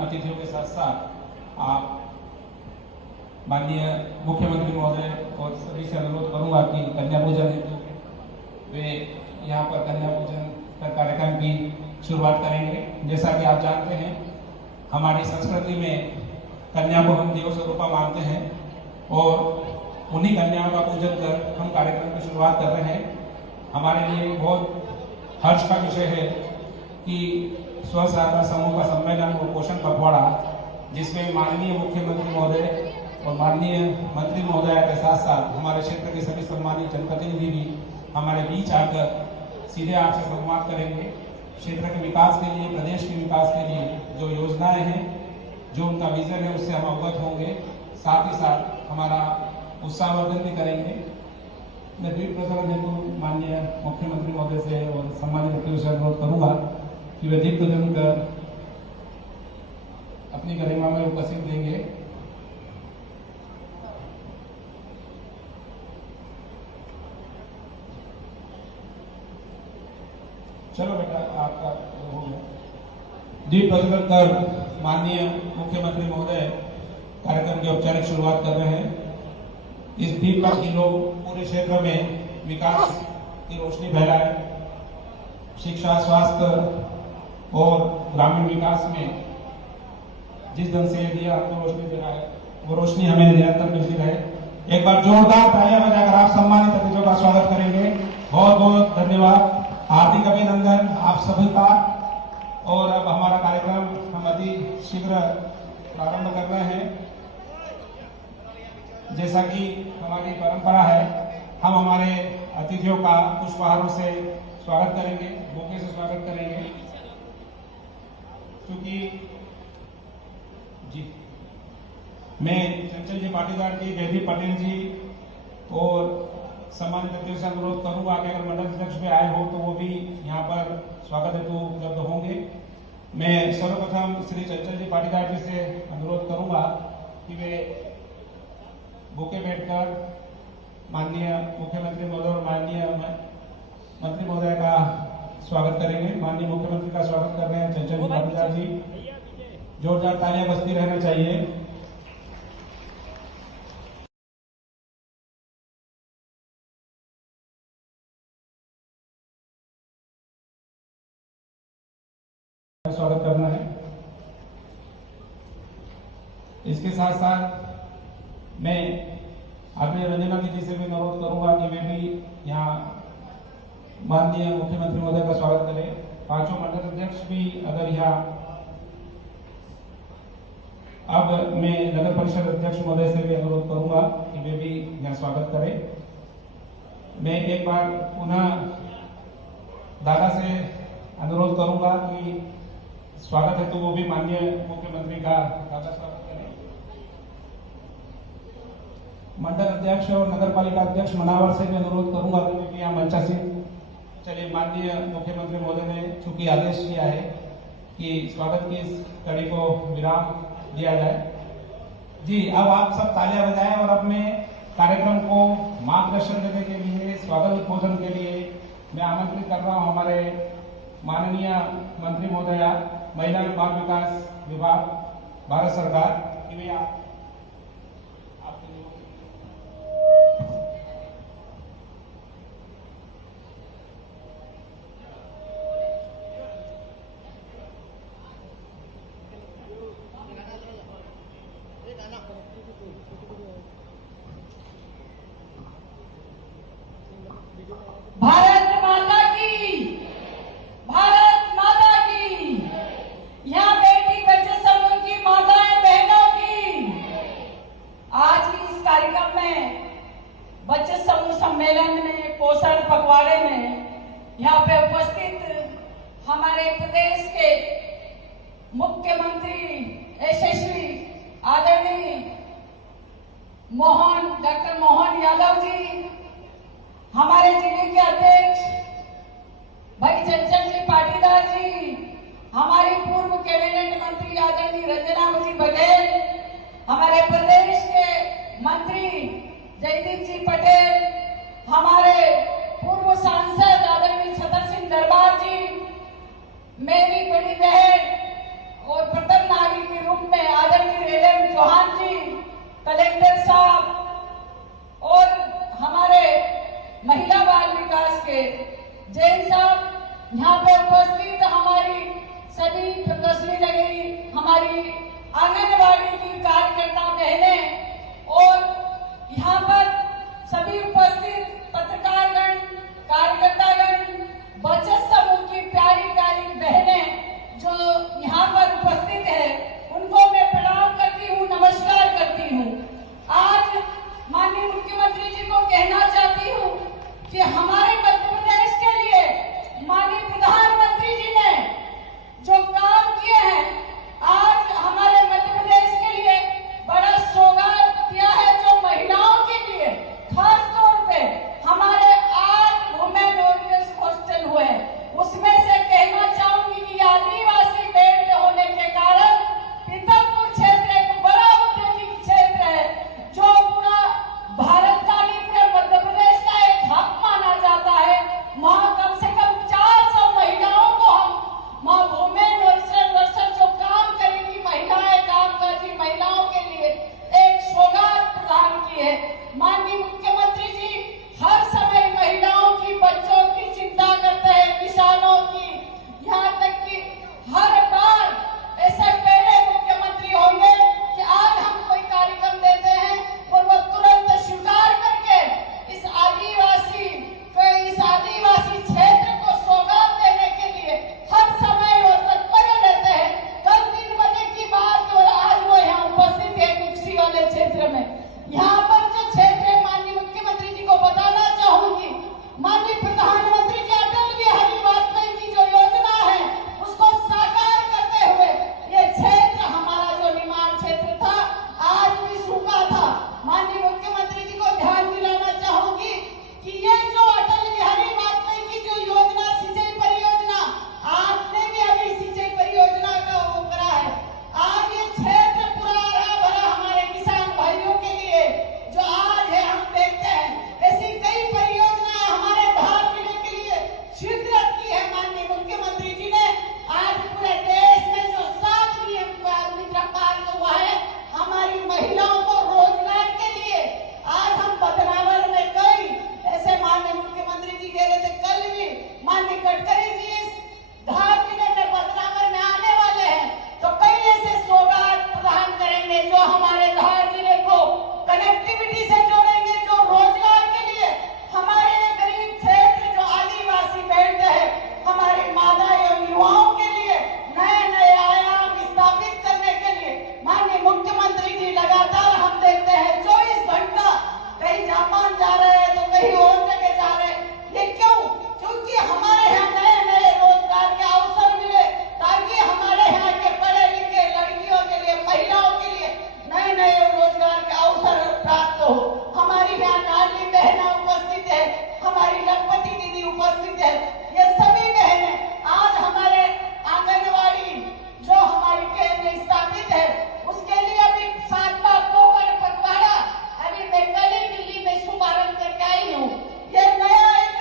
अतिथियों के साथ साथ आप माननीय मुख्यमंत्री महोदय और सभी से अनुरोध करूंगा कि कन्या पूजन हेतु वे यहाँ पर कन्या पूजन का कार्यक्रम की शुरुआत करेंगे। जैसा कि आप जानते हैं, हमारी संस्कृति में कन्या को हम देव स्वरूपा मानते हैं और उन्हीं कन्याओं का पूजन कर हम कार्यक्रम की शुरुआत कर रहे हैं। हमारे लिए बहुत हर्ष का विषय है कि स्व सहायता समूह का सम्मेलन और पोषण पखवाड़ा, जिसमें माननीय मुख्यमंत्री महोदय और माननीय मंत्री महोदय के साथ साथ हमारे क्षेत्र के सभी सम्मानित जनप्रतिनिधि भी हमारे बीच आकर सीधे आपसे संवाद करेंगे। क्षेत्र के विकास के लिए, प्रदेश के विकास के लिए जो योजनाएं हैं, जो उनका विजन है, उससे हम अवगत होंगे। साथ ही साथ हमारा उत्साहवर्धन भी करेंगे। मैं द्वीप प्रज्वलन हेतु माननीय मुख्यमंत्री महोदय से और सम्मानित व्यक्तियों से अनुरोध करूंगा कि वे दीप प्रज्वलन कर अपनी गरिमा में उपस्थित देंगे। चलो बेटा, आपका हो गया। दीप प्रज्वलन कर माननीय मुख्यमंत्री महोदय कार्यक्रम की औपचारिक शुरुआत कर रहे हैं। इस दीप का लोग पूरे क्षेत्र में विकास की रोशनी फैलाए, शिक्षा, स्वास्थ्य और ग्रामीण विकास में जिस ढंग से दिया आपको रोशनी दे रहा है, वो रोशनी हमें निरंतर मिलती रहे। एक बार जोरदार तालियां बजाकर आप सम्मानित अतिथियों का स्वागत करेंगे। बहुत बहुत धन्यवाद, हार्दिक अभिनंदन आप सभी का। और अब हमारा कार्यक्रम हम अति शीघ्र प्रारंभ कर रहे हैं। जैसा कि हमारी परंपरा है, हम हमारे अतिथियों का पुष्पहारों से स्वागत करेंगे, बुके से स्वागत करेंगे। क्योंकि जी, मैं चंचल जी पाटीदार जी, जयदीप पटेल जी और सम्मानित अतिथियों से अनुरोध करूंगा कि अगर मंडल अध्यक्ष भी आए हो तो वो भी यहाँ पर स्वागत हेतु उपलब्ध होंगे। मैं सर्वप्रथम श्री चंचल जी पाटीदार जी से अनुरोध करूंगा कि वे बुके बैठकर माननीय मुख्यमंत्री महोदय और माननीय मंत्री महोदय का स्वागत करेंगे। माननीय मुख्यमंत्री का स्वागत कर रहे हैं चंचल जी पाटीदार जी। जोरदार तालियां बजती रहना चाहिए। स्वागत करना है। इसके साथ साथ मैं आदरणीय रंजना दीदी से भी अनुरोध करूंगा कि वे भी यहाँ माननीय मुख्यमंत्री महोदय का स्वागत करें। पांचों मंडल अध्यक्ष भी अगर यहाँ, अब मैं नगर परिषद अध्यक्ष महोदय से भी अनुरोध करूंगा कि वे भी यहाँ स्वागत करें। मैं एक बार पुनः दादा से अनुरोध करूंगा कि स्वागत है तो वो भी माननीय मुख्यमंत्री का दादा स्वागत करें। मंडल अध्यक्ष और नगर पालिका अध्यक्ष मनावर से भी अनुरोध करूंगा कि वे भी यहाँ मंचासीन। चलिए, माननीय मुख्यमंत्री महोदय ने चूंकि आदेश किया है कि स्वागत की इस कड़ी को विराम दिया जाए। जी, अब आप सब तालियां बजाएं और अपने कार्यक्रम को मार्गदर्शन देने के लिए, स्वागत उद्बोधन के लिए मैं आमंत्रित कर रहा हूं हमारे माननीय मंत्री महोदया, महिला एवं बाल विकास विभाग, भारत सरकार की भी भारत माता की, भारत माता की। यहाँ बेटी बचत समूह की माताएं बहनों की आज की इस कार्यक्रम में बचत समूह सम्मेलन में, पोषण पखवाड़े में यहाँ पे उपस्थित हमारे प्रदेश के मुख्यमंत्री यशस्वी आदरणीय डॉक्टर मोहन यादव जी, हमारे जिले के अध्यक्ष भाई चंचल जी पाटीदार जी, हमारी पूर्व कैबिनेट मंत्री आदरणीय रंजना जी पटेल, हमारे प्रदेश के मंत्री जयदीप जी पटेल, हमारे पूर्व सांसद आदरणीय छतर सिंह दरबार जी, मेरी बड़ी बहन और प्रथम नागरिक रूप में आदरणीय एल.एम. चौहान जी, कलेक्टर साहब और हमारे महिला बाल विकास के जैन साहब यहाँ पे उपस्थित, हमारी सभी प्रदर्शनी लगी, हमारी आंगनबाड़ी की कार्यकर्ता बहनें और यहाँ पर सभी उपस्थित पत्रकारगण, कार्यकर्तागण, बचत समूह की प्यारी प्यारी बहनें जो यहाँ पर उपस्थित है, उनको मैं प्रणाम करती हूँ, नमस्कार करती हूँ। आज माननीय मुख्यमंत्री जी को कहना चाहती हूँ कि हमारे मध्य प्रदेश के लिए माननीय प्रधानमंत्री जी ने जो काम किए हैं, आज हमारे मध्य प्रदेश के लिए बड़ा सौगात दिया है, जो महिलाओं के लिए खास तौर पे हमारे 8 वुमेन ओरियंटेड हॉस्टल हुए, उसमें से कहना चाहूंगी कि आदिवासी बेल्ट होने के कारण पीतमपुर क्षेत्र एक बड़ा औद्योगिक क्षेत्र है, जो पूरा भारत का नहीं पूरे मध्य प्रदेश का एक हक माना जाता है। वहाँ कम से कम 400 महिलाओं को हम वहाँ वुमेन वर्षन जो काम करेगी महिलाएं, कामकाजी महिलाओं के लिए एक सौगात प्रदान की है। माननीय मुख्यमंत्री जी हर समय महिलाओं की, बच्चों की चिंता करते हैं, किसानों की, यहाँ तक कि हर बार ऐसे पहले मुख्यमंत्री होंगे कि आज हम कोई कार्यक्रम देते हैं और वो तुरंत स्वीकार करके इस आदिवासी क्षेत्र को सौगात देने के लिए हर समय वो तत्पर रहते हैं। कल 3 बजे की बात और आज वो यहाँ उपस्थित है कुक्सी वाले क्षेत्र में। यहाँ पर जो क्षेत्र है, माननीय मुख्यमंत्री जी को बताना चाहूंगी, माननीय प्रधानमंत्री जी अटल बिहारी वाजपेयी की जो योजना है उसको साकार करते हुए ये क्षेत्र, हमारा जो निमाड़ क्षेत्र था, आज भी सूखा था। माननीय मुख्यमंत्री जी को ध्यान दिलाना चाहूंगी कि ये जो अटल बिहारी वाजपेयी की जो योजना, सिंचाई परियोजना, आपने भी अभी सिंचाई परियोजना का वो करा है। आज ये क्षेत्र पूरा हरा भरा हमारे किसान भाइयों के लिए जो आज है, हम देखते हैं ऐसी कई परियोजनाएं हमारे धार जिले के लिए स्वीकृत की है माननीय मुख्यमंत्री जी ने। आज पूरे देश में जो 7 नियम कार्य हुआ है हमारी महिलाओं को रोजगार के लिए, आज हम बदनावर में कई ऐसे माननीय मुख्यमंत्री जी कह रहे थे, कल भी माननीय गडकरी जी इस धार जिले में बदनावर में आने वाले हैं, तो कई ऐसे सौगात प्रदान करेंगे जो हमारे धार जिले को कनेक्टिविटी से जोड़ेंगे, जो रोजगार के लिए हमारे गरीब क्षेत्र जो आदिवासी बेल्ट है, हमारी माता एवं युवाओं के लिए नए नए आयाम स्थापित करने के लिए माननीय मुख्यमंत्री जी लगातार, हम देखते हैं 24 घंटा कहीं जापान जा रहे हैं तो कहीं और जगह जा रहे हैं। ये क्यों? क्योंकि हमारे यहाँ नए नए रोजगार के अवसर मिले, ताकि हमारे यहाँ के पढ़े लिखे लड़कियों के लिए, महिलाओं के लिए नए नए रोजगार के अवसर प्राप्त हो। हमारी यहाँ नानी बहना उपस्थित है, हमारी लखपति दीदी उपस्थित है, ये सभी बहनें आज हमारे आंगनबाड़ी जो हमारी केंद्र स्थापित है उसके लिए अभी 7वां पोखर पखवाड़ा अभी मैं कल ही दिल्ली में शुभारंभ करके आई हूँ। ये नया एक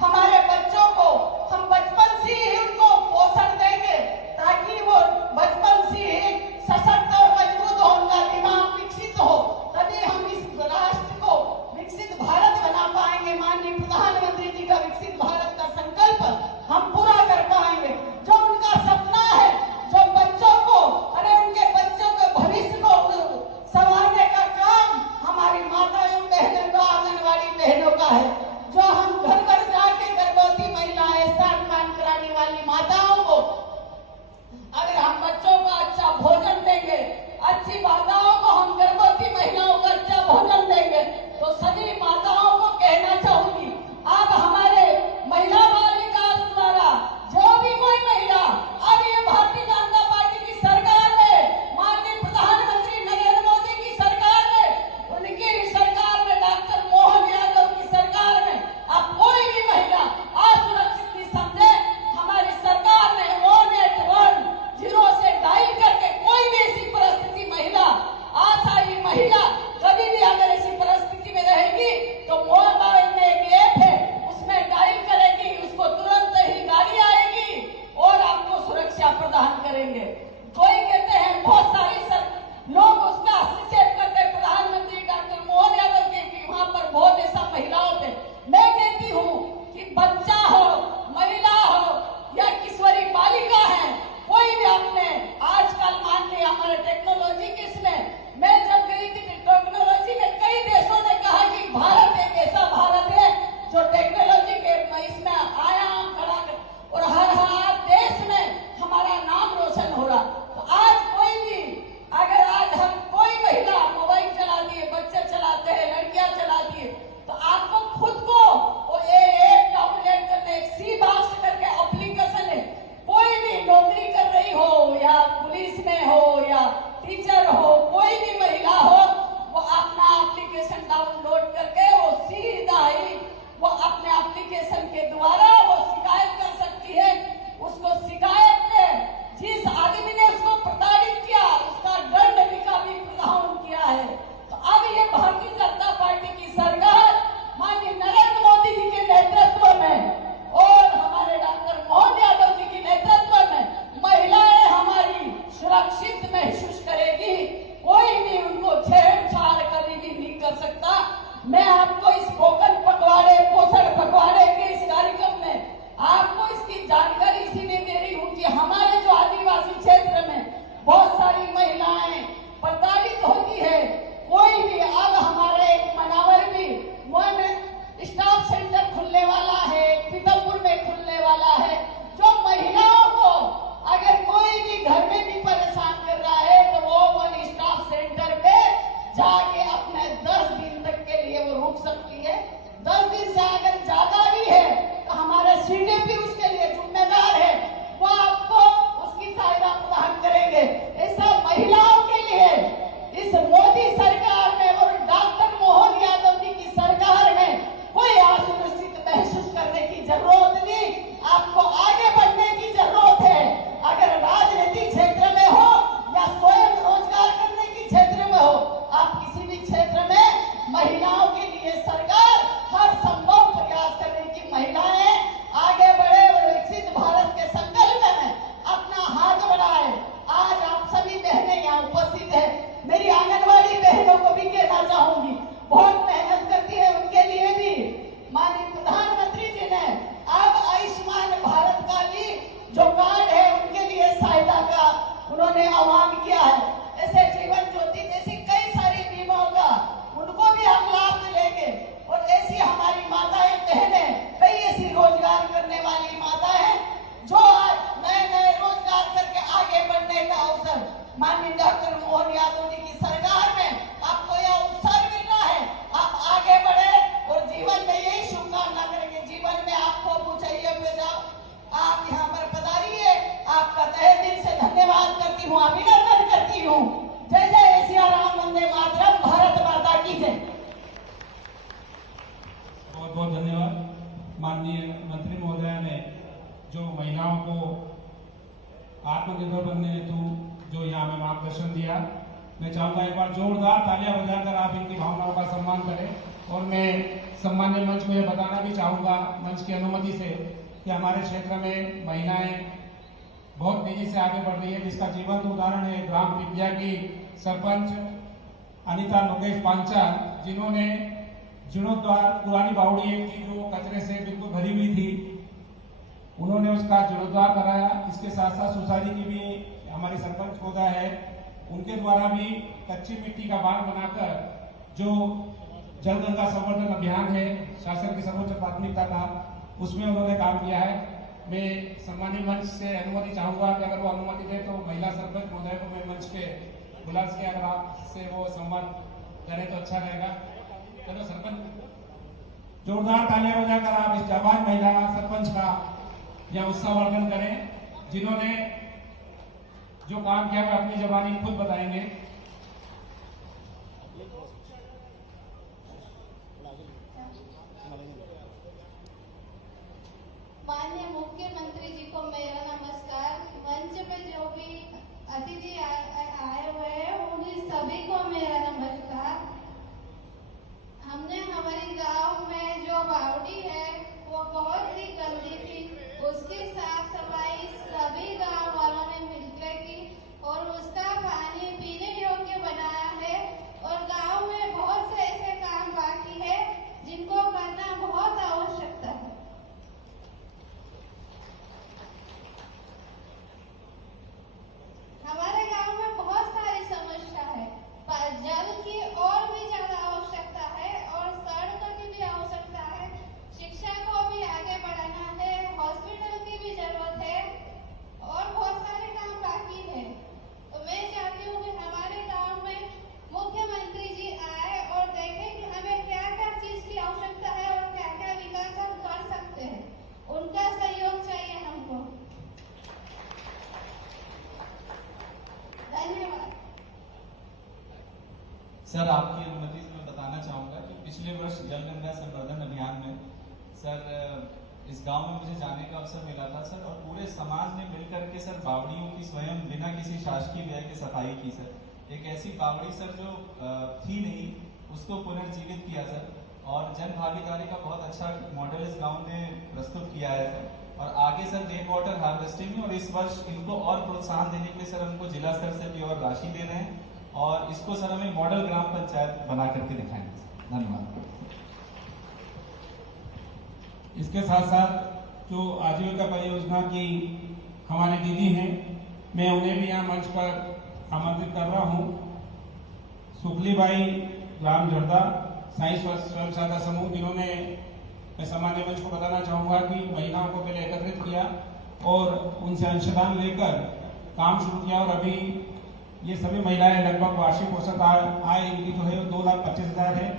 हमारे बच्चों को हम बचपन से ही उनको पोषण देंगे, ताकि वो बचपन से ही सशक्त और मजबूत हो, उनका दिमाग विकसित हो, तभी हम इस राष्ट्र को विकसित भारत बना पाएंगे। माननीय प्रधानमंत्री जी का विकसित भारत का संकल्प हम पूरा कर पाएंगे। जो उनका सपना है, जो बच्चों को, अरे उनके बच्चों के भविष्य को संवारने का काम हमारी माताओं बहनों का, आंगनबाड़ी बहनों का है। जो हम घर घर जाके गर्भवती महिलाएं, स्तनपान कराने वाली माताओं को अगर हम बच्चों को अच्छा भोजन देंगे, अच्छी माताओं को हम गर्भवती महिलाओं को अच्छा भोजन देंगे, तो सभी माताओं को कहना चाहूंगी, अब हमारे महिला बाल विकास द्वारा जो भी कोई महिला अब ये भारतीय जनता पार्टी की सरकार में, माननीय प्रधानमंत्री नरेंद्र मोदी की सरकार में, उनकी सरकार में, डॉक्टर मोहन यादव की सरकार बहुत धन्यवाद। माननीय मंत्री महोदया ने जो महिलाओं को आत्मनिर्भर बनने हेतु जो यहाँ में मार्गदर्शन दिया, मैं चाहूँगा एक बार जोरदार तालियां बजाकर आप इनकी भावनाओं का सम्मान करें। और मैं सम्मान्य मंच को यह बताना भी चाहूँगा मंच की अनुमति से कि हमारे क्षेत्र में महिलाएं बहुत तेजी से आगे बढ़ रही है, जिसका जीवंत उदाहरण है ग्राम विद्या की सरपंच अनिता लोकेश पांचाल, जिन्होंने जीर्णोद्धार पुरानी बावड़ी की जो कचरे से बिल्कुल भरी हुई थी, उन्होंने उसका जीर्णोद्धार कराया। इसके साथ साथ सुसारी की भी हमारी सरपंच महोदय है, उनके द्वारा भी कच्ची मिट्टी का बाग बनाकर जो जल गंगा संवर्धन अभियान है शासन की सर्वोच्च प्राथमिकता का, उसमें उन्होंने काम किया है। मैं सम्मानीय मंच से अनुमति चाहूंगा कि अगर वो अनुमति दे तो महिला सरपंच महोदय को मैं मंच के बुला के अगर आपसे वो सम्मान करें तो अच्छा रहेगा। चलो सरपंच जोरदार तालियां बजाकर आप इस जाबाज महिला सरपंच का यह उत्साहवर्धन करें, जिन्होंने जो काम किया वो अपनी जबानी खुद बताएंगे। माननीय मुख्यमंत्री जी को मेरा नमस्कार। मंच पे जो भी अतिथि आए हुए हैं उन्हें सभी को मेरा नमस्कार। हमने हमारी गांव में जो बावड़ी है वो बहुत ही गंदी थी, उसकी साफ सफाई सभी गांव वालों ने मिलकर की और उसका पानी पीने योग्य बनाया है। और गांव में बहुत से ऐसे काम बाकी है जिनको करना बहुत आवश्यकता है। हमारे गांव में बहुत सारी समस्या है, पर जल की और भी ज्यादा आवश्यकता है और सड़क की भी आवश्यकता है, शिक्षा को भी आगे बढ़ाना है, हॉस्पिटल की भी जरूरत है और बहुत सारे काम बाकी है। तो मैं चाहती हूँ कि हमारे गांव में मुख्यमंत्री जी आए और देखें कि हमें क्या क्या चीज की आवश्यकता है और क्या क्या विकास हम कर सकते हैं। उनका सहयोग चाहिए हमको। धन्यवाद। सर, आपकी अनुमति से मैं बताना चाहूँगा कि पिछले वर्ष जल गंगा संवर्धन अभियान में सर इस गांव में मुझे जाने का अवसर मिला था सर, और पूरे समाज ने मिलकर के सर बावड़ियों की स्वयं बिना किसी शासकीय व्यय के सफाई की सर। एक ऐसी बावड़ी सर जो थी नहीं, उसको पुनर्जीवित किया सर, और जन भागीदारी का बहुत अच्छा मॉडल इस गाँव ने प्रस्तुत किया है सर। और आगे सर रेन वाटर हार्वेस्टिंग में, और इस वर्ष इनको और प्रोत्साहन देने के लिए सर हमको जिला स्तर से भी और राशि दे रहे हैं, और इसको सर हमें मॉडल ग्राम पंचायत बना करके दिखाएंगे। धन्यवाद। इसके साथ साथ जो आजीविका परियोजना की हमारी दीदी हैं, मैं उन्हें भी यहाँ मंच पर आमंत्रित कर रहा हूँ। सुखलीबाई राम जड़दा साई स्वयं सहायता समूह, जिन्होंने मैं सामान्य मंच को बताना चाहूँगा कि महिलाओं को पहले एकत्रित किया और उनसे अंशदान लेकर काम शुरू किया, और अभी ये सभी महिलाएं लगभग वार्षिक औसत आय इनकी जो है 2,25,000 है।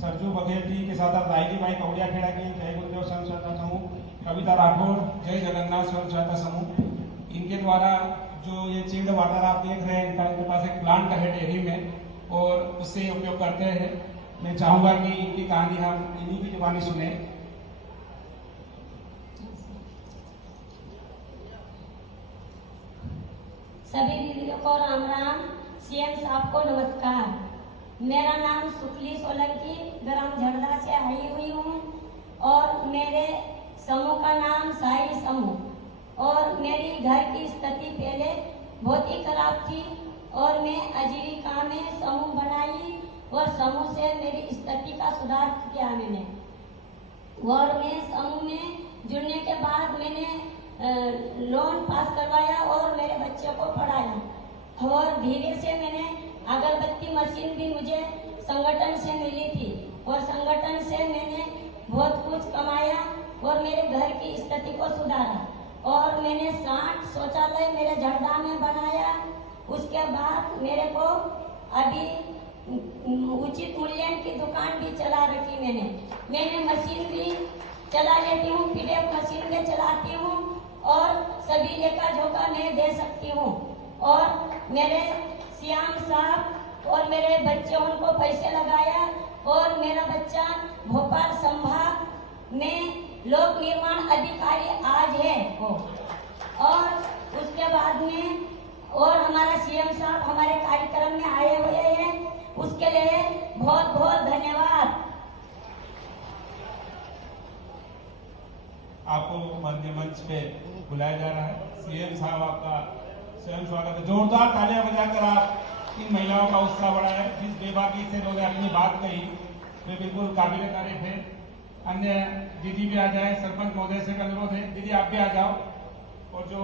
सरजू बघेल जी के साथ रायली बाई कौड़िया खेड़ा की जय गुरुदेव स्वयं सहायता समूह, कविता राठौर जय जगन्नाथ स्वयं सहायता समूह, इनके द्वारा जो ये चिल्ड वाटर आप देख रहे हैं, इनके पास एक प्लांट है डेयरी में, और उससे उपयोग करते हैं। मैं चाहूँगा कि इनकी कहानी हम इन्हीं की जुबानी सुने। सभी दीदियों को राम राम, सीएम साहब को नमस्कार। मेरा नाम सुखली सोलंकी ग्राम झड़दा से आई हुई हूँ, और मेरे समूह का नाम साई समूह। और मेरी घर की स्थिति पहले बहुत ही खराब थी, और मैं आजीविका में समूह बनाई और समूह से मेरी स्थिति का सुधार किया मैंने। और मैं समूह में जुड़ने के बाद मैंने लोन पास करवाया और मेरे बच्चे को पढ़ाया, और धीरे से मैंने अगरबत्ती मशीन भी मुझे संगठन से मिली थी, और संगठन से मैंने बहुत कुछ कमाया और मेरे घर की स्थिति को सुधारा। और मैंने 60 शौचालय मेरे झड़दा में बनाया। उसके बाद मेरे को अभी उचित मूल्य की दुकान भी चला रखी मैंने मशीन भी चला लेती हूँ, पीडीएफ मशीन भी चलाती हूँ, और सभी लेखा जोखा मैं दे सकती हूँ। और मेरे श्याम साहब और मेरे बच्चे उनको पैसे लगाया, और मेरा बच्चा भोपाल संभाग में लोक निर्माण अधिकारी आज है वो, और उसके बाद में और हमारा सीएम साहब हमारे कार्यक्रम में आए हुए हैं, उसके लिए बहुत बहुत धन्यवाद। आपको माननीय मंच पे बुलाया जा रहा है। सीएम साहब आपका स्वयं स्वागत है। जोरदार तालियां बजाकर आप इन महिलाओं का उत्साह बढ़ाएं। जिस बेबाकी से उन्होंने अपनी बात कही वे बिल्कुल काबिल तारीफ है। अन्य दीदी भी आ जाए, सरपंच महोदय से अनुरोध है, दीदी आप भी आ जाओ। और जो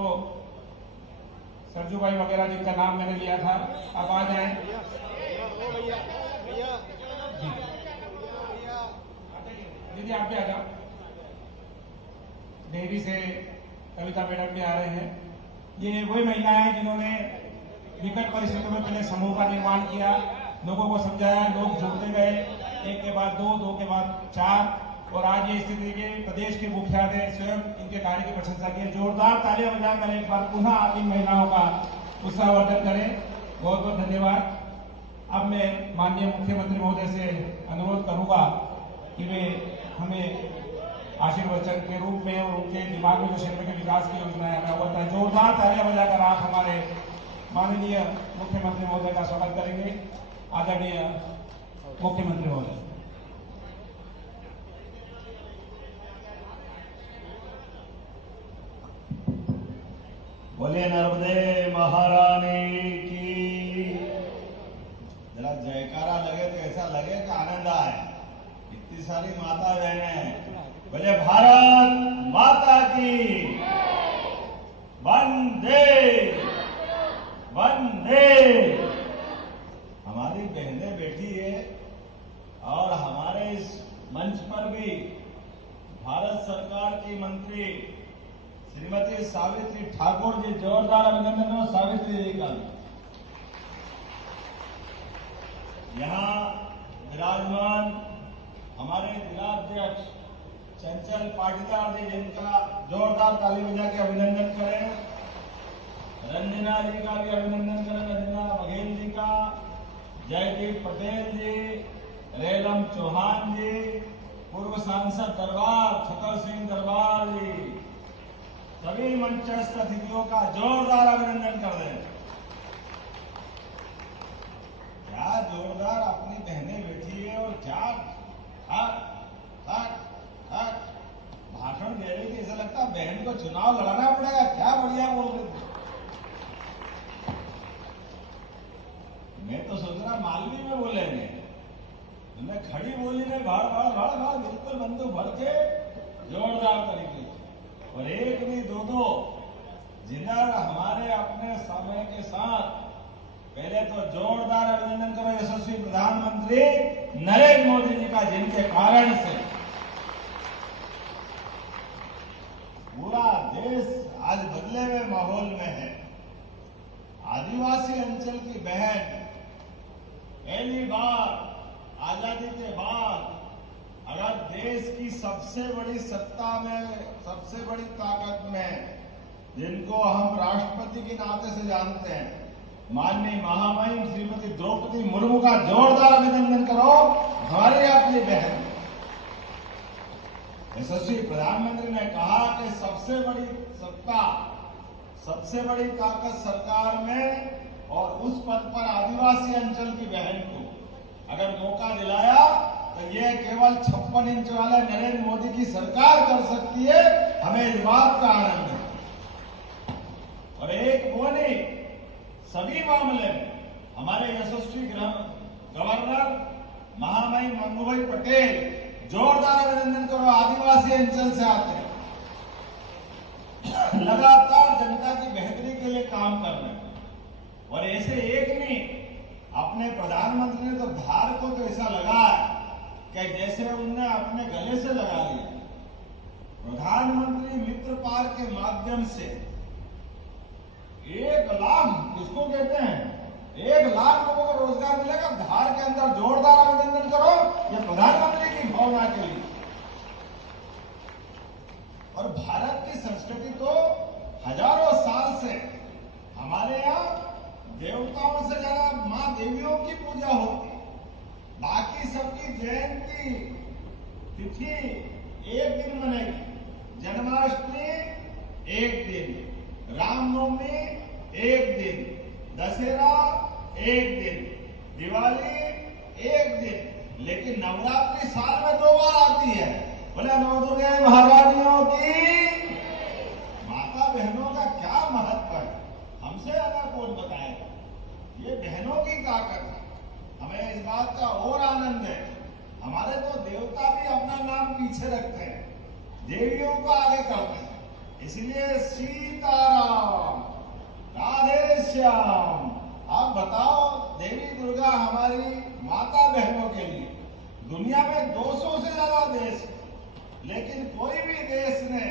सरजू भाई वगैरह जिनका नाम मैंने लिया था आप आ जाए। दीदी आप भी आ जाओ। डेहरी से कविता मैडम भी आ रहे हैं। ये वही महिलाएं हैं जिन्होंने विकट परिस्थितियों में पहले समूह का निर्माण किया, लोगों को समझाया, लोग जुड़ते गए, एक के बाद दो, दो के बाद चार, और आज ये स्थिति के प्रदेश के मुखिया ने स्वयं इनके कार्य की प्रशंसा की। जोरदार तालियां बजाकर एक बार पुनः आप इन महिलाओं का उत्साहवर्धन करें। बहुत बहुत धन्यवाद। अब मैं माननीय मुख्यमंत्री महोदय से अनुरोध करूंगा कि वे हमें आशीर्वचन के रूप में और उनके दिमाग में जो क्षेत्र के विकास की योजना है हमें अवगत है। जोरदार तालियां बजाकर आप हमारे माननीय मुख्यमंत्री महोदय का स्वागत करेंगे। आदरणीय मुख्यमंत्री महोदय। बोले नर्मदे महारानी की। जरा जयकारा लगे तो ऐसा लगे कि आनंद आए। इतनी सारी माता बहनें, बोले भारत माता की वंदे वंदे। हमारी बहनें बैठी है और हमारे इस मंच पर भी भारत सरकार की मंत्री श्रीमती सावित्री ठाकुर जी, जोरदार अभिनंदन हो सावित्री जी का। यहाँ विराजमान हमारे जिलाध्यक्ष चंचल पाटीदार जी, जिनका जोरदार ताली बजा के अभिनंदन करें। रंजना जी का भी अभिनंदन करें, रंजना बघेल जी का, जयदीप पटेल जी, रेलम चौहान जी, पूर्व सांसद दरबार छतर सिंह दरबार जी, सभी मंचस्थ अतिथियों का जोरदार अभिनंदन कर दें। क्या जोरदार अपनी बहनें बैठी है और क्या ठक ठक ठक भाषण दे रही थी। ऐसा लगता है बहन को चुनाव लड़ाना पड़ेगा। क्या बढ़िया बोल रही थी। मैं तो सोच रहा मालवी में बोलेंगे, तुमने खड़ी बोली में भड़ भड़ भड़ भड़ बिल्कुल बंदूक भर के जोरदार तरीके से। और एक नहीं दो दो, जिन्हें हमारे अपने समय के साथ पहले तो जोरदार अभिनंदन करो यशस्वी प्रधानमंत्री नरेंद्र मोदी जी का, जिनके कारण से पूरा देश आज बदले हुए माहौल में है। आदिवासी अंचल की बहन पहली बार आजादी के बाद अगर देश की सबसे बड़ी सत्ता में, सबसे बड़ी ताकत में, जिनको हम राष्ट्रपति के नाते से जानते हैं, माननीय महामहिम श्रीमती द्रौपदी मुर्मू का जोरदार अभिनंदन करो। हमारी अपनी बहन यशस्वी प्रधानमंत्री ने कहा कि सबसे बड़ी सत्ता, सबसे बड़ी ताकत सरकार में, और उस पद पर आदिवासी अंचल की बहन को अगर मौका दिलाया तो ये केवल 56 इंच वाले नरेंद्र मोदी की सरकार कर सकती है। हमें इस बात का आनंद है। और एक वो नहीं, सभी मामले में हमारे यशस्वी गवर्नर महामहिम मंगूभाई पटेल, जोरदार अभिनंदन करो। आदिवासी अंचल से आते हैं, लगातार जनता की बेहतरी के लिए काम कर रहे हैं। और ऐसे एक नहीं, अपने प्रधानमंत्री ने तो धार को तो ऐसा लगा कि जैसे उनने अपने गले से लगा लिया। प्रधानमंत्री मित्र पार्क के माध्यम से 1 लाख, इसको कहते हैं 1 लाख लोगों को रोजगार मिलेगा धार के अंदर। जोरदार अभिनंदन करो ये प्रधानमंत्री की भावना के लिए। और भारत की संस्कृति तो हजारों साल से हमारे यहाँ देवताओं से ज्यादा मां देवियों की पूजा होती, बाकी सबकी जयंती तिथि एक दिन मनेगी, जन्माष्टमी एक दिन, रामनवमी एक दिन, दशहरा एक दिन, दिवाली एक दिन, लेकिन नवरात्रि साल में 2 बार आती है। बोले नवदुर्गा महारानियों की, माता बहनों का क्या महत्व है, हमसे ज्यादा कौन बताएगा। ये बहनों की ताकत है। हमें इस बात का और आनंद है, हमारे तो देवता भी अपना नाम पीछे रखते हैं, देवियों को आगे करते हैं। इसलिए सीताराम, राधे श्याम। आप बताओ, देवी दुर्गा हमारी माता बहनों के लिए दुनिया में 200 से ज्यादा देश है, लेकिन कोई भी देश ने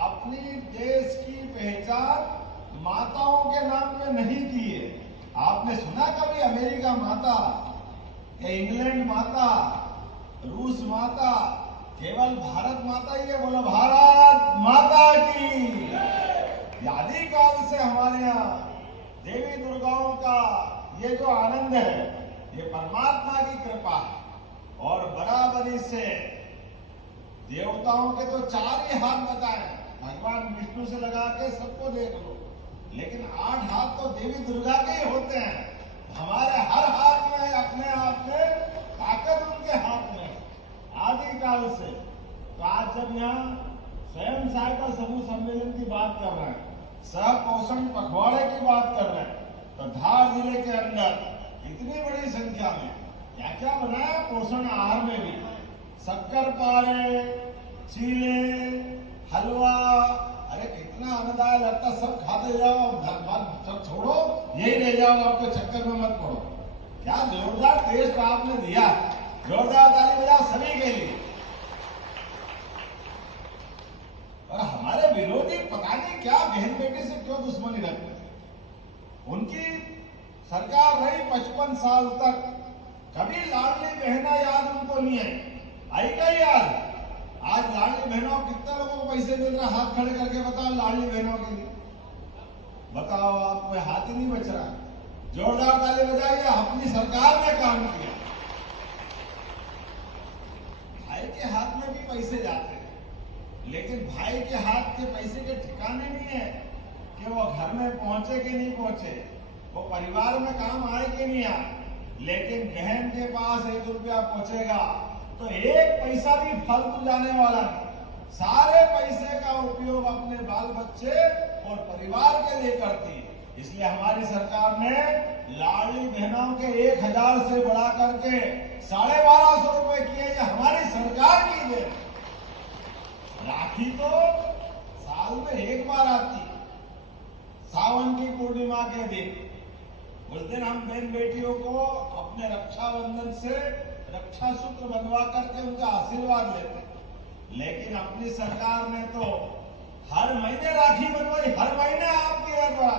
अपनी देश की पहचान माताओं के नाम पे नहीं की है। आपने सुना कभी अमेरिका माता या इंग्लैंड माता, रूस माता? केवल भारत माता ही है। बोलो भारत माता की। आदिकाल से हमारे यहाँ देवी दुर्गाओं का ये जो आनंद है, ये परमात्मा की कृपा है। और बराबरी से देवताओं के तो 4 ही हाथ बताए, भगवान विष्णु से लगा के सबको देख लो, लेकिन 8 हाथ तो देवी दुर्गा के ही होते हैं। हमारे हर हाथ में अपने आप में ताकत उनके हाथ में आदिकाल से। तो आज जब यहाँ स्वयं सहायता समूह सम्मेलन की बात कर रहे हैं, सह पोषण पखवाड़े की बात कर रहे हैं, तो धार जिले के अंदर इतनी बड़ी संख्या में क्या क्या बनाया पोषण आहार में भी, शक्कर पारे, चीले, हलवा, अरे कितना आनंददायक लगता। सब खाते जाओ, सब छोड़ो, यही ले जाओ, आपको चक्कर में मत पड़ो। क्या जोरदार टेस्ट आपने दिया, जोरदार ताली बजाओ सभी के लिए। और हमारे विरोधी पता नहीं क्या बहन बेटी से क्यों दुश्मनी रखते थे। उनकी सरकार रही 55 साल तक, कभी लाडली बहना याद उनको नहीं आई क्या याद? आज लाडली बहनों कितने लोगों को पैसे मिल रहा, हाथ खड़े करके बताओ लाडली बहनों के लिए। बताओ, आप कोई हाथ ही नहीं बच रहा। जोरदार ताली बजाइए, अपनी सरकार ने काम किया। भाई के हाथ में भी पैसे जाते हैं, लेकिन भाई के हाथ के पैसे के ठिकाने नहीं है कि वो घर में पहुंचे कि नहीं पहुंचे, वो परिवार में काम आए कि नहीं आए। लेकिन बहन के पास 1 रुपया पहुंचेगा तो 1 पैसा भी फालतू जाने वाला नहीं। सारे पैसे का उपयोग अपने बाल बच्चे और परिवार के लिए करती है। इसलिए हमारी सरकार ने लाडली बहनों के 1000 से बढ़ा करके 1250 रुपए किए। ये हमारी सरकार की है। राखी तो साल में 1 बार आती, सावन की पूर्णिमा के दिन। उस दिन हम बहन बेटियों को अपने रक्षाबंधन से रक्षा सूत्र बंधवा करके उनका आशीर्वाद लेते। लेकिन अपनी सरकार ने तो हर महीने राखी बनवाई, हर महीने आपके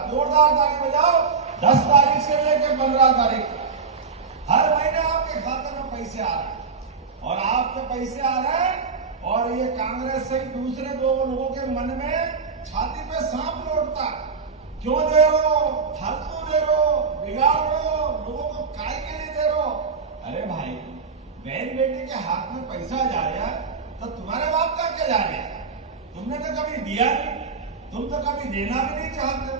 जोरदार ताली बजाओ। 10 तारीख से लेकर 15 तारीख हर महीने आपके खाते में पैसे आ रहे हैं। और आपके पैसे आ रहे हैं और ये कांग्रेस से दूसरे 2 लोगों के मन में छाती पे सांप लौटता। क्यों दे रहे हो, फालतू दे रहे हो, बिगाड़ रहे हो, लोगों को काय के लिए दे रहे हो? अरे भाई, बहन बेटी के हाथ में पैसा जा रहा है तो तुम्हारे बाप का क्या जा रहा है? तुमने तो कभी दिया नहीं, तुम तो कभी देना भी नहीं चाहते।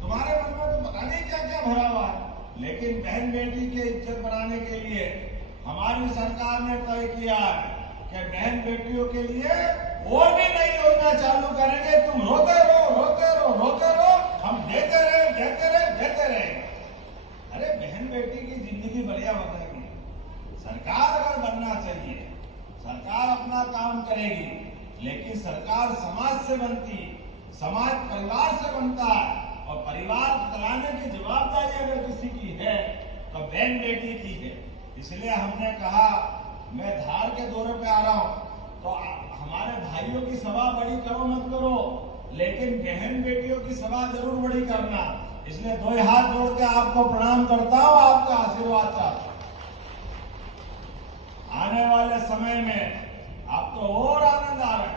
तुम्हारे मन में तो पता नहीं क्या क्या भरा हुआ है। लेकिन बहन बेटी की इज्जत बढ़ाने के लिए हमारी सरकार ने तय किया है कि बहन बेटियों के लिए और भी नई योजना चालू करेंगे। तुम रोते रहो, रोते रहो, रोते रहो, हम देते रहे, देते रहे, देते रहे। अरे बहन बेटी की जिंदगी बढ़िया बनेगी। सरकार अगर बनना चाहिए, सरकार अपना काम करेगी, लेकिन सरकार समाज से बनती, समाज परिवार से बनता है। और परिवार चलाने की जवाबदारी अगर किसी की है तो बहन बेटी की है। इसलिए हमने कहा, मैं धार के दौरे पे आ रहा हूं तो हमारे भाइयों की सभा बड़ी करो मत करो, लेकिन बहन बेटियों की सभा जरूर बड़ी करना। इसलिए 2 हाथ जोड़ के आपको प्रणाम करता हूं, आपका आशीर्वाद चाहता हूं। आने वाले समय में आपको और आनंद आ रहा है।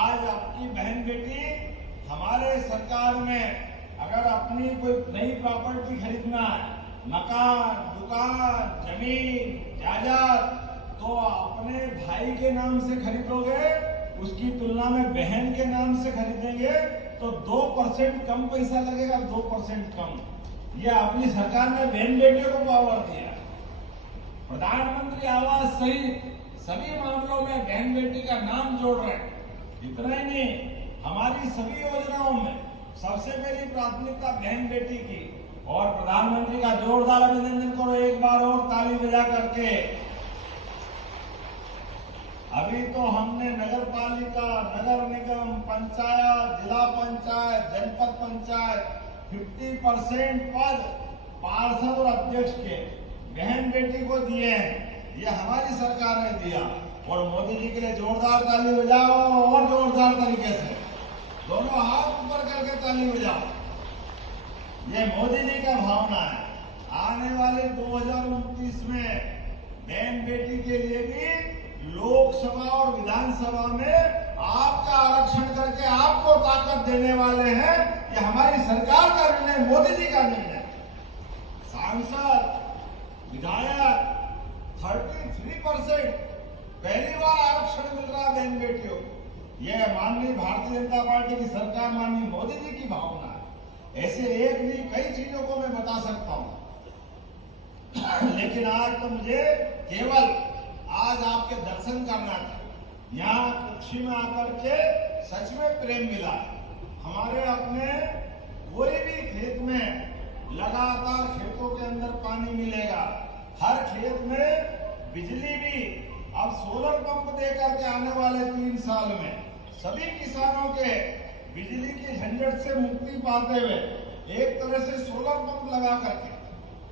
आज आपकी बहन बेटी हमारे सरकार में अगर अपनी कोई नई प्रॉपर्टी खरीदना है, मकान, दुकान, जमीन, जायदाद, तो अपने भाई के नाम से खरीदोगे, उसकी तुलना में बहन के नाम से खरीदेंगे तो 2% कम पैसा लगेगा, 2% कम। ये अपनी सरकार ने बहन बेटियों को पावर दिया। प्रधानमंत्री आवास सहित सभी मामलों में बहन बेटी का नाम जोड़ रहे हैं। इतना ही नहीं, हमारी सभी योजनाओं में सबसे पहली प्राथमिकता बहन बेटी की। और प्रधानमंत्री का जोरदार अभिनंदन करो एक बार और ताली बजा करके। अभी तो हमने नगर पालिका, नगर निगम, पंचायत, जिला पंचायत, जनपद पंचायत 50% पद पार्षद और अध्यक्ष के बहन बेटी को दिए हैं। ये हमारी सरकार ने दिया। और मोदी जी के लिए जोरदार ताली बजाओ, और जोरदार तरीके से दोनों हाथ ऊपर करके ताली बजाओ। ये मोदी जी का भावना है। आने वाले 2029 में बहन बेटी के लिए भी लोकसभा और विधानसभा में आपका आरक्षण करके आपको ताकत देने वाले हैं। ये हमारी सरकार का निर्णय, मोदी जी का निर्णय। सांसद, विधायक 33% पहली बार आरक्षण मिल रहा है बहन बेटियों को। यह माननीय भारतीय जनता पार्टी की सरकार, माननीय मोदी जी की भावना है। ऐसे एक नहीं कई चीजों को मैं बता सकता हूं, लेकिन आज तो मुझे केवल आज आपके दर्शन करना था। यहाँ कुक्षी में आकर के सच में प्रेम मिला। हमारे अपने कोई भी खेत में लगातार खेतों के अंदर पानी मिलेगा। हर खेत में बिजली भी अब सोलर पंप दे करके आने वाले 3 साल में सभी किसानों के बिजली की झंझट से मुक्ति पाते हुए एक तरह से सोलर पंप लगा करके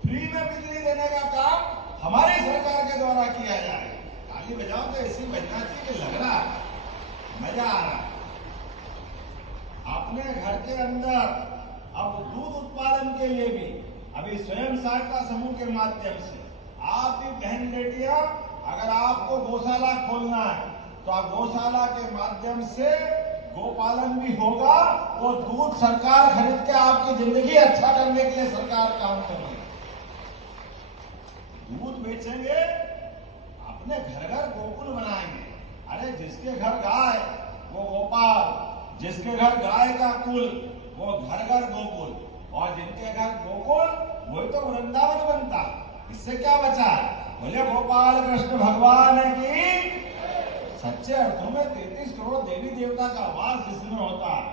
फ्री में बिजली देने का काम हमारी सरकार के द्वारा किया जाए। ताली बजाओ तो ऐसी बजना चाहिए, लग रहा है, मजा आ रहा है। अपने घर के अंदर अब दूध उत्पादन के लिए भी अभी स्वयं सहायता समूह के माध्यम से आप भी बहन बेटियां, अगर आपको गौशाला खोलना है तो आप गौशाला के माध्यम से गोपालन भी होगा। वो दूध सरकार खरीद के आपकी जिंदगी अच्छा करने के लिए सरकार काम कर रही है। दूध बेचेंगे, अपने घर घर गोकुल बनाएंगे। अरे जिसके घर गाय वो गोपाल, जिसके घर गाय का कुल वो घर घर गोकुल, और जिनके घर गोकुल वही तो वृंदावन बनता। इससे क्या बचा है? बोले गोपाल कृष्ण भगवान की। सच्चे अर्थों में 33 करोड़ देवी देवता का वास जिसमें होता है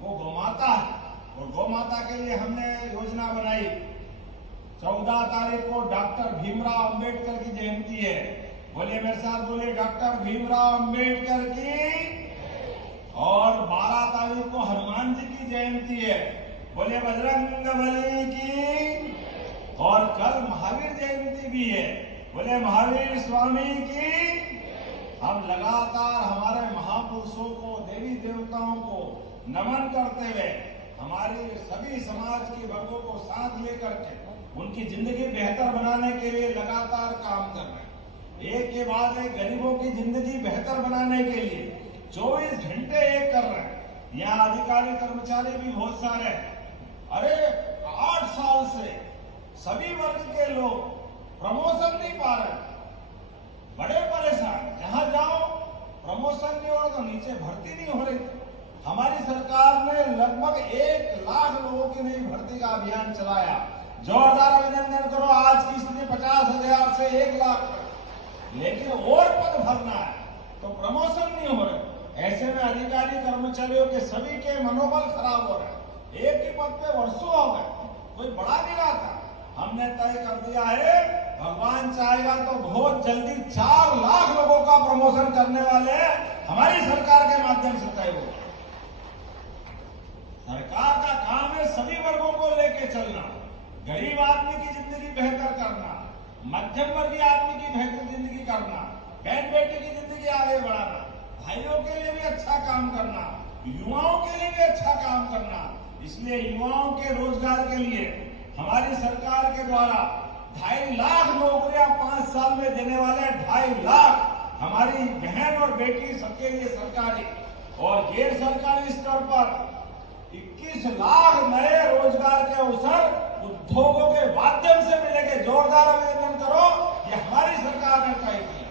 वो गोमाता है। और गोमाता के लिए हमने योजना बनाई। 14 तारीख को डॉक्टर भीमराव अंबेडकर की जयंती है। बोले मेरे साथ, बोले डॉक्टर भीमराव अंबेडकर की। और 12 तारीख को हनुमान जी की जयंती है। बोले बजरंगबली की। और कल महावीर जयंती भी है। बोले महावीर स्वामी की। हम लगातार हमारे महापुरुषों को, देवी देवताओं को नमन करते हुए हमारी सभी समाज के वर्गों को साथ लेकर के उनकी जिंदगी बेहतर बनाने के लिए लगातार काम कर रहे हैं। एक के बाद एक गरीबों की जिंदगी बेहतर बनाने के लिए 24 घंटे एक कर रहे हैं। यहाँ अधिकारी कर्मचारी भी बहुत सारे हैं। अरे 8 साल से सभी वर्ग के लोग प्रमोशन नहीं पा रहे, बड़े परेशान। जहां जाओ प्रमोशन नहीं हो रहा तो नीचे भर्ती नहीं हो रही। हमारी सरकार ने लगभग 1 लाख लोगों की नई भर्ती का अभियान चलाया। जोरदार अभिनंदन करो। आज की स्थिति 50,000 से 1 लाख, लेकिन और पद भरना है तो प्रमोशन नहीं हो रहे। ऐसे में अधिकारी कर्मचारियों के सभी के मनोबल खराब हो रहे। एक ही पद पे वर्षों हो गए, कोई बढ़ा नहीं रहा था। हमने तय कर दिया है, भगवान चाहेगा तो बहुत जल्दी 4 लाख लोगों का प्रमोशन करने वाले हमारी सरकार के माध्यम से तय हो। सरकार का काम है सभी वर्गों को लेके चलना। गरीब आदमी की जिंदगी बेहतर करना, मध्यम वर्गीय आदमी की बेहतर जिंदगी करना, बहन बेटी की जिंदगी आगे बढ़ाना, भाइयों के लिए भी अच्छा काम करना, युवाओं के लिए भी अच्छा काम करना। इसलिए युवाओं के रोजगार के लिए हमारी सरकार के द्वारा 2.5 लाख नौकरियां 5 साल में देने वाले 2.5 लाख हमारी बहन और बेटी सबके लिए सरकारी और गैर सरकारी स्तर पर 21 लाख नए रोजगार के अवसर उद्योगों के माध्यम से मिलेंगे। जोरदार अभिनंदन करो। ये हमारी सरकार ने तय किया।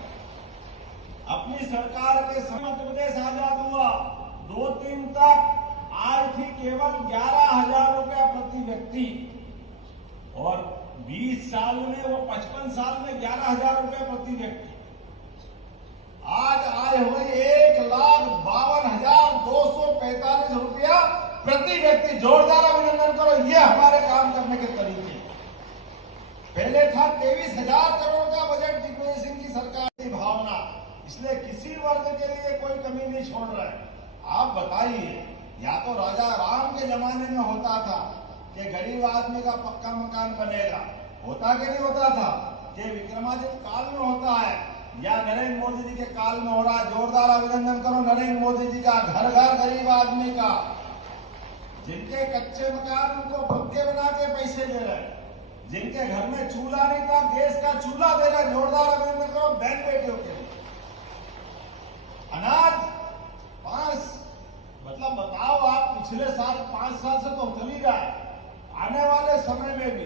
अपनी सरकार के समय मध्य प्रदेश आजाद हुआ 2-3 तक आज थी केवल 11,000 रुपया प्रति व्यक्ति, और 20 साल में वो 55 साल में 11,000 रुपया प्रति व्यक्ति। आज आए हुए 1,52,245 रुपया प्रति व्यक्ति। जोरदार अभिनंदन करो, ये हमारे काम करने के तरीके। पहले था 23,000 करोड़ का बजट दिग्विजय सिंह की सरकार की भावना, इसलिए किसी वर्ग के लिए कोई कमी नहीं छोड़ रहा है। आप बताइए, या तो राजा राम के जमाने में होता था कि गरीब आदमी का पक्का मकान बनेगा, होता कि नहीं होता था, कि विक्रमादित्य काल में होता है, या नरेंद्र मोदी जी के काल में हो रहा है। जोरदार अभिनंदन करो नरेंद्र मोदी जी का। घर घर गरीब आदमी का, जिनके कच्चे मकान उनको पक्के बना के पैसे दे रहे हैं, जिनके घर में चूल्हा नहीं था गैस का चूल्हा दे रहे। जोरदार अभिनंदन करो बहन बेटियों के लिए। अनाज 5, मतलब बताओ आप, पिछले साल 5 साल से तो चल ही रहा है, आने वाले समय में भी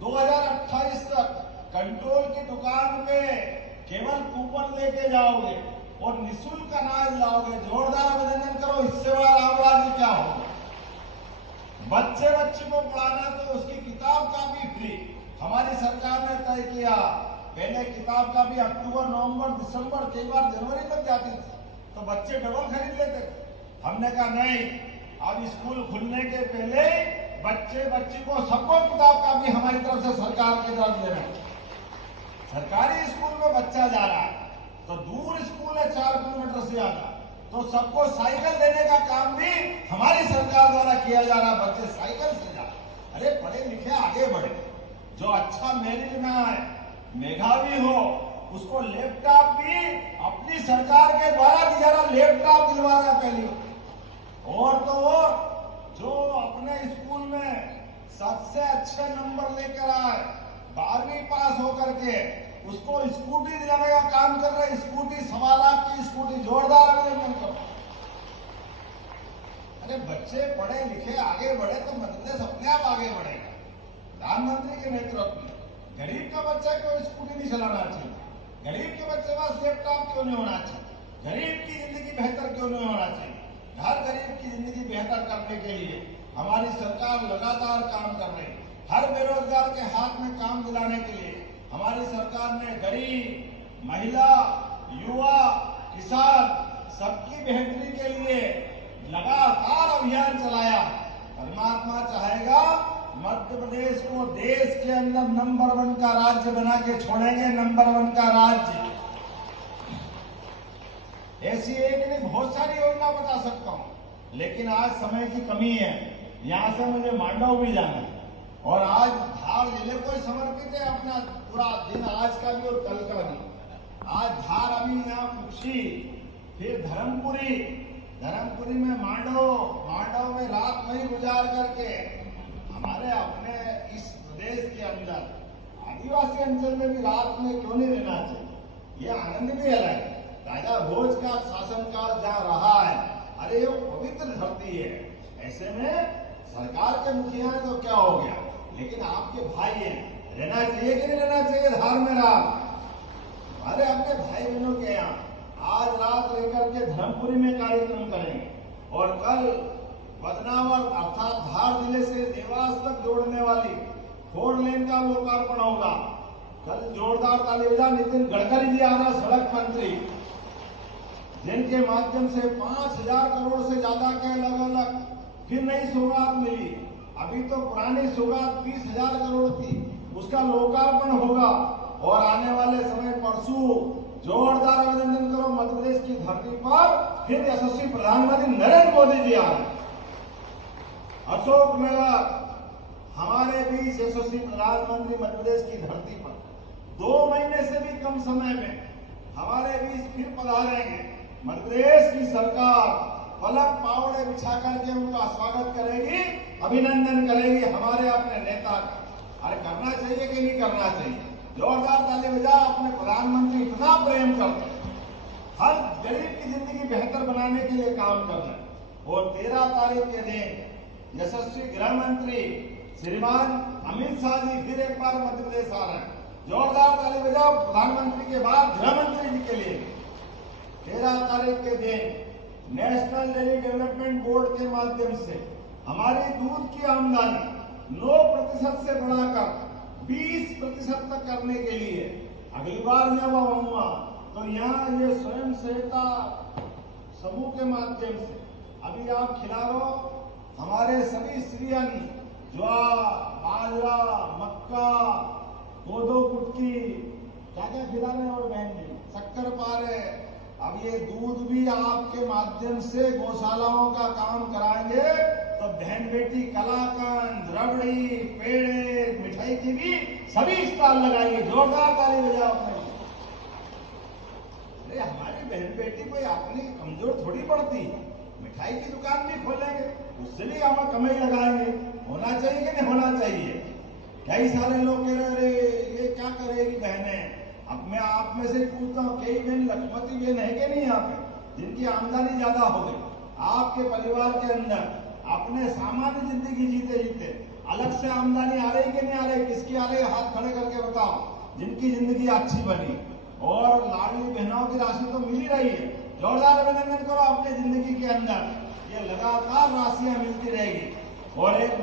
2028 तक कंट्रोल की दुकान पे केवल कूपन लेके जाओगे और निःशुल्क अनाज लाओगे। जोरदार अभिनंदन करो, इससे बड़ा राम राज्य क्या होगा। बच्चे को पढ़ाना तो उसकी किताब का भी फ्री हमारी सरकार ने तय किया। पहले किताब का भी अक्टूबर, नवंबर, दिसंबर, कई बार जनवरी तक जाती थी, तो बच्चे डबल खरीद लेते थे। हमने कहा नहीं, अब स्कूल खुलने के पहले बच्ची को सबको किताब का भी हमारी तरफ से सरकार की तरफ देना है। सरकारी स्कूल में बच्चा जा रहा है तो दूर स्कूल है 4 किलोमीटर से ज्यादा, तो सबको साइकिल देने का काम भी हमारी सरकार द्वारा किया जा रहा। बच्चे साइकिल से जा, अरे पढ़े लिखे आगे बढ़े, जो अच्छा मेरिट में आए, मेधावी हो, उसको लैपटॉप भी अपनी सरकार के द्वारा दिया रहा, लैपटॉप दिलवा रहा पहली। और तो और जो अपने स्कूल में सबसे अच्छे नंबर लेकर आए, 12वीं पास होकर के, उसको स्कूटी दिलाने का काम कर रहे। स्कूटी 1.25 लाख की स्कूटी। जोरदार अभिनंदन करो। अरे बच्चे पढ़े लिखे आगे बढ़े तो मध्य प्रदेश अपने आप आगे बढ़ेगा। प्रधानमंत्री के नेतृत्व में गरीब का बच्चा क्यों स्कूटी नहीं चलाना चाहिए, गरीब के बच्चे पास लैपटॉप क्यों नहीं होना चाहिए, गरीब की जिंदगी बेहतर क्यों नहीं होना चाहिए। हर गरीब की जिंदगी बेहतर करने के लिए हमारी सरकार लगातार काम कर रही है। हर बेरोजगार के हाथ में काम दिलाने के लिए हमारी सरकार ने गरीब, महिला, युवा, किसान सबकी बेहतरी के लिए लगातार अभियान चलाया। परमात्मा चाहेगा मध्य प्रदेश को देश के अंदर नंबर 1 का राज्य बना के छोड़ेंगे। नंबर 1 का राज्य। ऐसी एक नहीं, बहुत सारी योजना बता सकता हूं, लेकिन आज समय की कमी है। यहां से मुझे मांडव भी जाना है, और आज धार जिले को समर्पित है अपना पूरा दिन, आज का भी और कल का भी। आज धार, अभी यहाँ कुक्षी, फिर धर्मपुरी में मांडव में रात नहीं गुजार करके हमारे अपने इस प्रदेश के अंदर आदिवासी अंचल में भी रात में क्यों नहीं रहना चाहिए। ये आनंद भी अलग है। राजा भोज का शासनकाल जहाँ रहा है, अरे ये पवित्र धरती है। ऐसे में सरकार के मुखिया है तो क्या हो गया, लेकिन आपके भाई हैं, रहना चाहिए कि नहीं रहना चाहिए धार में रात। अरे अपने भाई बहनों के यहाँ आज रात लेकर के धर्मपुरी में कार्यक्रम करेंगे, और कल बदनावर अर्थात धार जिले से देवास तक जोड़ने वाली 4 लेन का लोकार्पण होगा। कल जोरदार ताली बजा। नितिन गडकरी जी आ रहा, सड़क मंत्री, जिनके माध्यम से 5,000 करोड़ से ज्यादा के अलग फिर नई सौगात मिली। अभी तो पुरानी सौगात 20,000 करोड़ थी, उसका लोकार्पण होगा। और आने वाले समय परसों जोरदार अभिनंदन करो, मध्य प्रदेश की धरती पर फिर यशस्वी प्रधानमंत्री नरेंद्र मोदी जी आ रहे। अशोकनगर हमारे बीच यशस्वी प्रधानमंत्री मध्य प्रदेश की धरती पर 2 महीने से भी कम समय में हमारे बीच फिर पधारेंगे। मध्य प्रदेश की सरकार पलक पावड़े बिछा करके उनका स्वागत करेगी, अभिनंदन करेगी हमारे अपने नेता। अरे करना चाहिए कि नहीं करना चाहिए? जोरदार ताली बजा। अपने प्रधानमंत्री इतना प्रेम करते हैं, हर गरीब की जिंदगी बेहतर बनाने के लिए काम कर रहे हैं। और 13 तारीख के दिन यशस्वी गृह मंत्री श्रीमान अमित शाह जी फिर एक बार मध्य प्रदेश आ रहे हैं। जोरदार ताली बजाओ प्रधानमंत्री के बाद गृह मंत्री जी के लिए। 13 तारीख के दिन नेशनल डेयरी डेवलपमेंट बोर्ड के माध्यम से हमारी दूध की आमदनी 9% से बढ़ाकर 20% तक करने के लिए अगली बार जब आऊंगा तो यहाँ ये स्वयं सहायता समूह के माध्यम से अभी आप खिला रहो हमारे सभी स्त्रियन ज्वार, बाजरा, मक्का, कोदो कुटकी क्या क्या खिला रहे हैं और बहन जी शक्कर पारे। अब ये दूध भी आपके माध्यम से गौशालाओं का काम कराएंगे तो बहन बेटी कलाकंद, रबड़ी, पेड़े, मिठाई की भी सभी स्टॉल लगाएंगे। जोरदार ताली बजाओ अपने। अरे हमारी बहन बेटी कोई अपनी कमजोर थोड़ी पड़ती, मिठाई की दुकान भी खोलेंगे, उससे भी हम कमाई लगाएंगे। होना चाहिए कि नहीं होना चाहिए? कई सारे लोग कह रहे ये क्या करेगी बहनें। अब मैं आप में से पूछता हूँ कई बहन लखपति बहन है कि नहीं यहाँ पे जिनकी आमदनी ज्यादा हो गई, आपके परिवार के अंदर अपने सामान्य जिंदगी जीते जीते अलग से आमदनी आ रही कि नहीं आ रही? किसकी आ रही? हाथ खड़े करके बताओ जिनकी जिंदगी अच्छी बनी। और लाडली बहनों की राशि तो मिल ही रही है। जोरदार अभिनंदन करो अपने जिंदगी के अंदर, ये लगातार राशियां मिलती रहेगी। और एक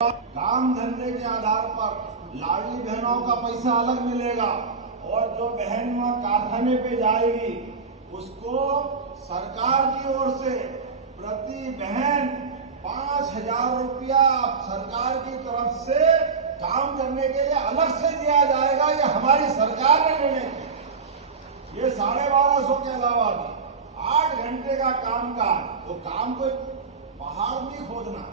काम धंधे के आधार पर लाडली बहनों का पैसा अलग मिलेगा और जो बहन वहां कारखाने पे जाएगी उसको सरकार की ओर से प्रति बहन 5,000 रुपया सरकार की तरफ से काम करने के लिए अलग से दिया जाएगा। ये हमारी सरकार ने निर्णय किया। ये 1250 के अलावा भी 8 घंटे का काम का वो काम कोई पहाड़ नहीं खोदना,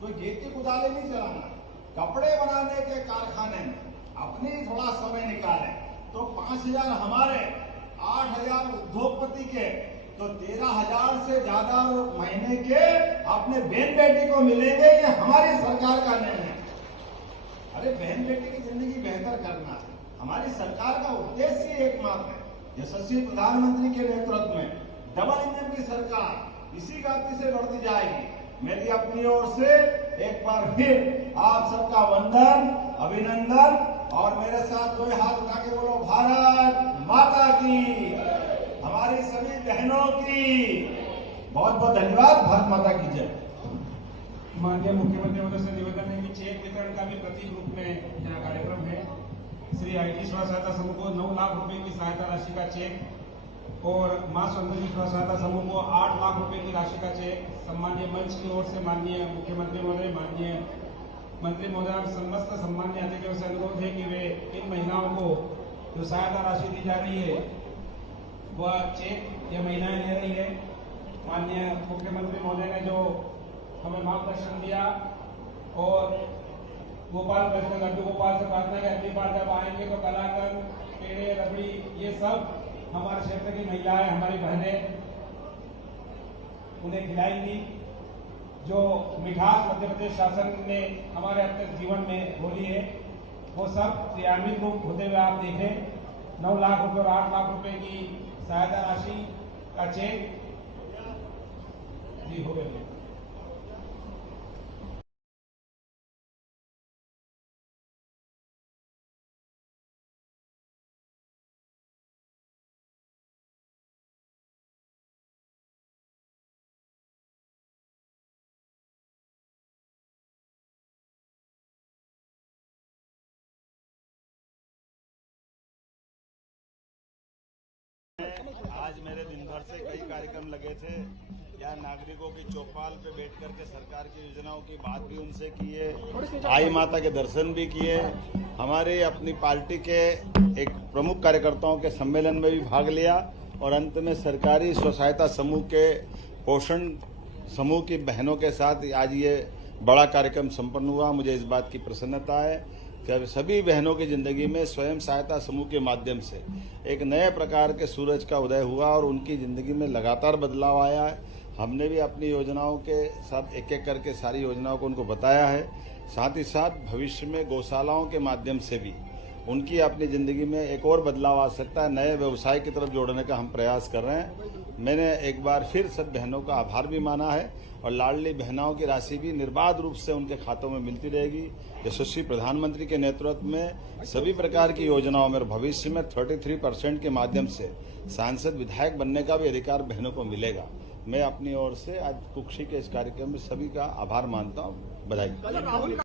कोई खेती कुदाले नहीं चलाना, कपड़े बनाने के कारखाने में अपनी थोड़ा समय निकाले तो 5,000 हमारे, 8,000 उद्योगपति के, तो 13,000 से ज्यादा महीने के अपने बहन बेटी को मिलेंगे। ये हमारी सरकार का निर्णय है। अरे बहन बेटी की जिंदगी बेहतर करना हमारी सरकार का उद्देश्य एकमात्र है। यशस्वी प्रधानमंत्री के नेतृत्व में डबल इंजन की सरकार इसी गति से बढ़ती जाएगी। मेरी अपनी ओर से एक बार फिर आप सबका वंदन, अभिनंदन और मेरे साथ दो हाथ उठा के बोलो भारत माता की, हमारी सभी बहनों की बहुत बहुत धन्यवाद। भारत माता की जय। माननीय मुख्यमंत्री महोदय से निवेदन है कि चेक वितरण का भी प्रतीक रूप में यहाँ कार्यक्रम है। श्री आईटी स्व सहायता समूह को 9 लाख रुपए की सहायता राशि का चेक और मां सुंदरी स्व सहायता समूह को 8 लाख रुपए की राशि का चेक सम्मानीय मंच की ओर से माननीय मुख्यमंत्री महोदय, माननीय मंत्री महोदय, समस्त सम्मान्य अतिथियों से अनुरोध है कि वे इन महिलाओं को जो सहायता राशि दी जा रही है वह चेक ये महिलाएं ले रही है। माननीय मुख्यमंत्री महोदय ने जो हमें मार्गदर्शन दिया और गोपाल कृष्ण लड्डू गोपाल से प्रार्थना की अगली बार जब आएंगे तो कलाकंद, पेड़े, रबड़ी ये सब हमारे क्षेत्र की महिलाएं, हमारी बहनें उन्हें खिलाएंगी। जो मिठास मध्य प्रदेश शासन ने हमारे अब तक जीवन में बोली है वो सब क्रियान्वित रूप होते हुए आप देखें। 9 लाख रुपए और 8 लाख रुपए की सहायता राशि का चेक जी हो गया। आज मेरे दिन भर से कई कार्यक्रम लगे थे। यहाँ नागरिकों की चौपाल पे बैठ करके सरकार की योजनाओं की बात भी उनसे की है, आई माता के दर्शन भी किए। हमारे अपनी पार्टी के एक प्रमुख कार्यकर्ताओं के सम्मेलन में भी भाग लिया और अंत में सरकारी स्व सहायता समूह के पोषण समूह की बहनों के साथ आज ये बड़ा कार्यक्रम संपन्न हुआ। मुझे इस बात की प्रसन्नता है कि सभी बहनों की जिंदगी में स्वयं सहायता समूह के माध्यम से एक नए प्रकार के सूरज का उदय हुआ और उनकी जिंदगी में लगातार बदलाव आया है। हमने भी अपनी योजनाओं के साथ एक एक करके सारी योजनाओं को उनको बताया है। साथ ही साथ भविष्य में गौशालाओं के माध्यम से भी उनकी अपनी जिंदगी में एक और बदलाव आ सकता है। नए व्यवसाय की तरफ जोड़ने का हम प्रयास कर रहे हैं। मैंने एक बार फिर सब बहनों का आभार भी माना है और लाडली बहनों की राशि भी निर्बाध रूप से उनके खातों में मिलती रहेगी। यशस्वी प्रधानमंत्री के नेतृत्व में सभी प्रकार की योजनाओं में भविष्य में 33% के माध्यम से सांसद विधायक बनने का भी अधिकार बहनों को मिलेगा। मैं अपनी ओर से आज कुक्षी के इस कार्यक्रम में सभी का आभार मानता हूँ। बधाई।